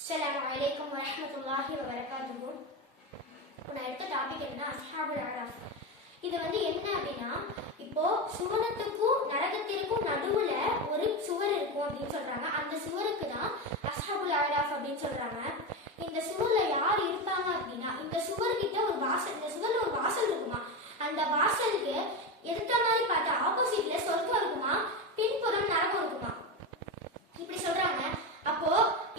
அஸ்ஸலாமு அலைக்கும் வரஹ்மத்துல்லாஹி வபரகாத்துஹு நான் எடுத்த டாபிக் என்ன அஸ்ஹாபுல் அராஃப் இது வந்து என்ன அப்படின்னா இப்போ சுவனத்துக்கும் நரகத்திற்கும் நடுவுல ஒரு சுவர் இருக்கும் அப்படின்னு சொல்றாங்க. அந்த சுவருக்கு தான் அஸ்ஹாபுல் அராஃப் அப்படின்னு சொல்றாங்க. இந்த சுவர்ல யார் இருப்பாங்க அப்படின்னா இந்த சுவர் கிட்ட ஒரு வாசல் இந்த சுவர்ல ஒரு வாசல் இருக்குமா அந்த வாசலுக்கு எதிர்த்த மாதிரி பார்த்தா ஆப்போசிட்ல சொர்க்கம் இருக்குமா பின்புறம் நரகம் இருக்குமா இப்படி சொல்றாங்க அப்போ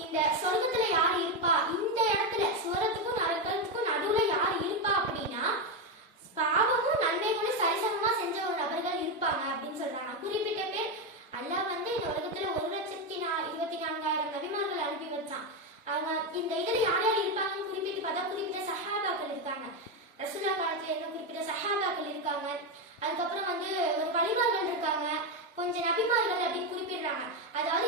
இந்த சொர்க்கத்துல யார் இருப்பா இந்த இடத்துல சுவரத்துக்கும் நரகத்துக்கும் நடுவுல யார் இருப்பா அப்படின்னா பாவமும் நன்மைகளும் சரிசமமா செஞ்ச ஒரு நபர்கள் இருப்பாங்க அப்படின்னு சொல்றாங்க குறிப்பிட்ட பேர் அல்லாஹ் வந்து இந்த உலகத்துல ஒரு லட்சத்தி நா இருபத்தி நான்காயிரம் நபிமார்கள் அனுப்பி வச்சான் அவங்க இந்த இதுல யார் யார் இருப்பாங்கன்னு குறிப்பிட்டு பார்த்தா குறிப்பிட்ட சஹாபாக்கள் இருக்காங்க. ரசூலா காலத்துல என்ன குறிப்பிட்ட சஹாபாக்கள் இருக்காங்க. அதுக்கப்புறம் வந்து ஒரு வழிபாடுகள் இருக்காங்க. கொஞ்சம் நபிமார்கள் அப்படின்னு குறிப்பிடுறாங்க. அதாவது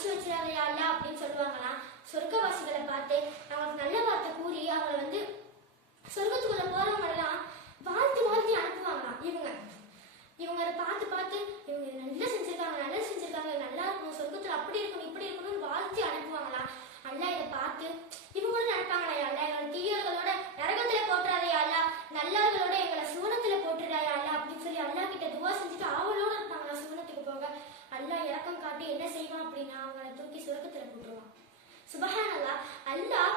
மறைச்சு அனுப்பிச்சு வச்சிடாத அப்படின்னு சொல்லுவாங்களாம். சொர்க்கவாசிகளை பார்த்து அவங்களுக்கு நல்ல வார்த்தை கூறி அவங்களை வந்து சொர்க்கத்துக்குள்ள போறவங்க எல்லாம் வாழ்த்து வாழ்த்தி அனுப்புவாங்களாம். இவங்க இவங்க அதை பார்த்து பார்த்து இவங்க நல்லா செஞ்சிருக்காங்க நல்லா செஞ்சிருக்காங்க நல்லா இருக்கும் சொர்க்கத்துல அப்படி இருக்கணும் இப்படி இருக்கணும்னு வாழ்த்தி அனுப்புவாங்களாம். அல்லா இதை பார்த்து இவங்களும் நினைப்பாங்களா அல்ல எங்களை தீயர்களோட நரகத்துல போட்டுறாதே அல்ல நல்லவர்களோட எங்களை சுவனத்துல போட்டுறாயா அல்ல அப்படின்னு சொல்லி அல்லா கிட்ட துவா செஞ்சுட்டு ஆவலோட இருப்பாங்களா சுவனத்துக்கு போக. அல்லா இறக்கம் காட்டி என்ன செய்வான் அப்படின்னா அவங்கள தூக்கி சுரக்கத்துல போட்டுருவான் சுபஹானல்லா அல்லாஹ்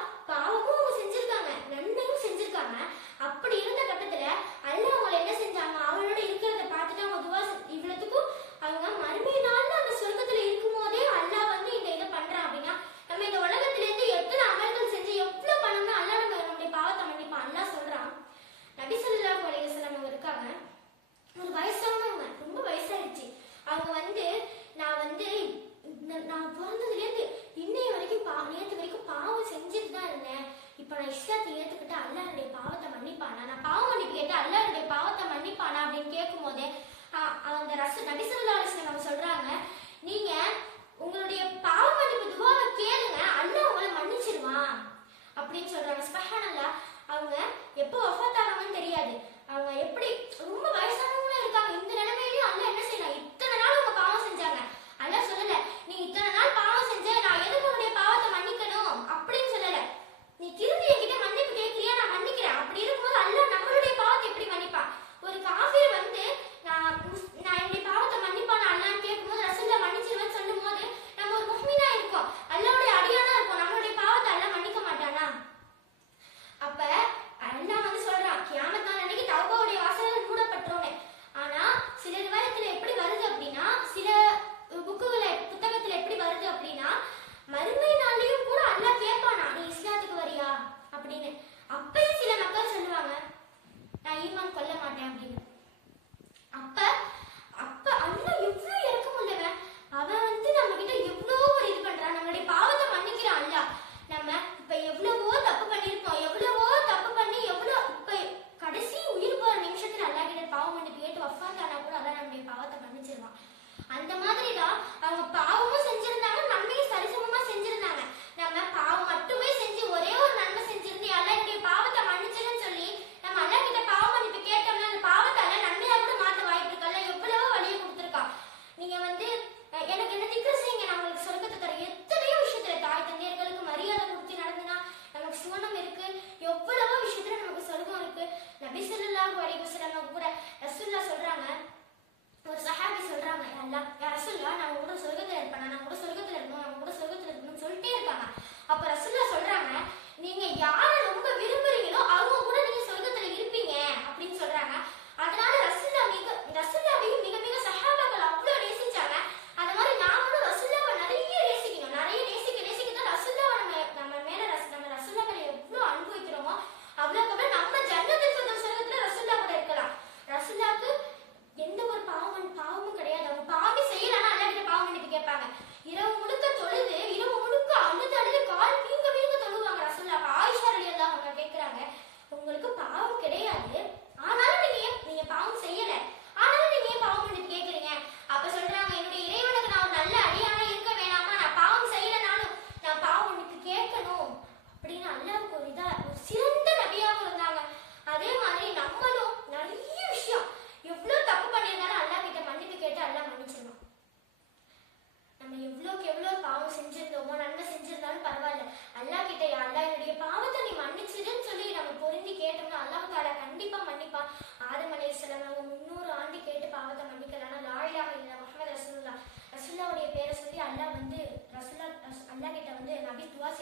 அந்த ரச அலிஸ்லாம் அவங்க சொல்றாங்க நீங்க உங்களுடைய பாவ மன்னிப்பு துவாவை கேளுங்க அல்லாஹ் உங்களை மன்னிச்சிருவான் அப்படின்னு சொல்றாங்க. சுபஹானல்லா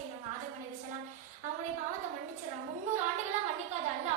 செய்யறாங்க ஆதரவு செல்லாம் அவங்களுடைய பாவத்தை மன்னிச்சிடறான் முன்னூறு ஆண்டுகளாக மன்னிக்காத அல்ல